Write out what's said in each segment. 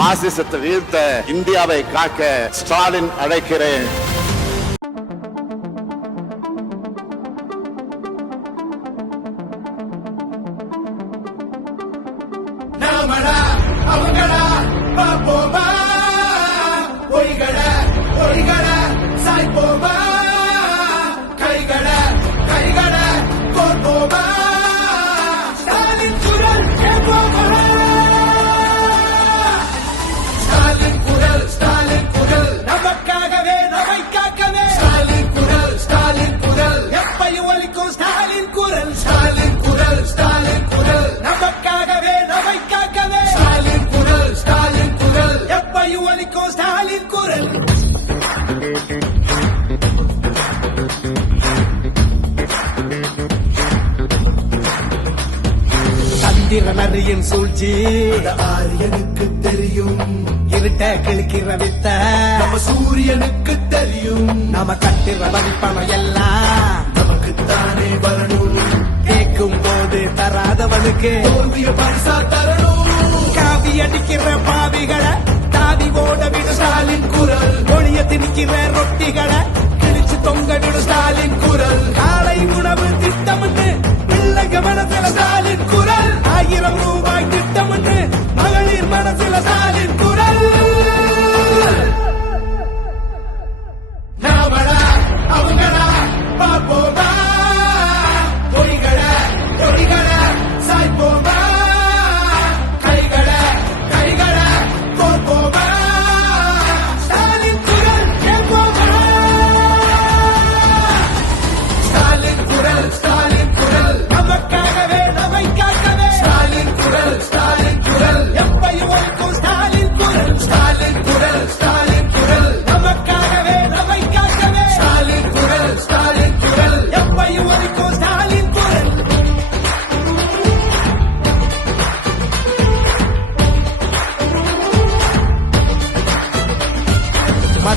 பாசிசத்தை வீழ்த்த இந்தியாவை காக்க ஸ்டாலின் அழைக்கிறேன். நாமடா ஒலிக்கும் ஸ்டாலின் குரல் சந்திரனரியின் சூழ்ச்சி. ஆரியனுக்கு தெரியும். இருட்ட கிழக்கிற வித்த. நம்ம சூரியனுக்கு தெரியும். நாம கட்டுற வரிப்பணம் எல்லாம். நமக்குத்தானே வரணும். கேட்கும் போது தராதவனுக்கு. தோல்விய பரிசா தரணும். காவி அடிக்கிற பாவிகளை தாவி ஓட விடு ஸ்டாலின் குரல். ஒளிய திணிக்கிற ரொட்டிகளை கிழிச்சு தொங்க விடு ஸ்டாலின் குரல். காலை உணவு திட்டம்னு பிள்ளை கவனத்தில் ஸ்டாலின்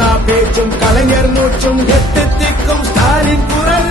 அண்ணா பேச்சும் கலைஞர் மூச்சும் எட்டு திக்கும் ஸ்டாலின் குரல்.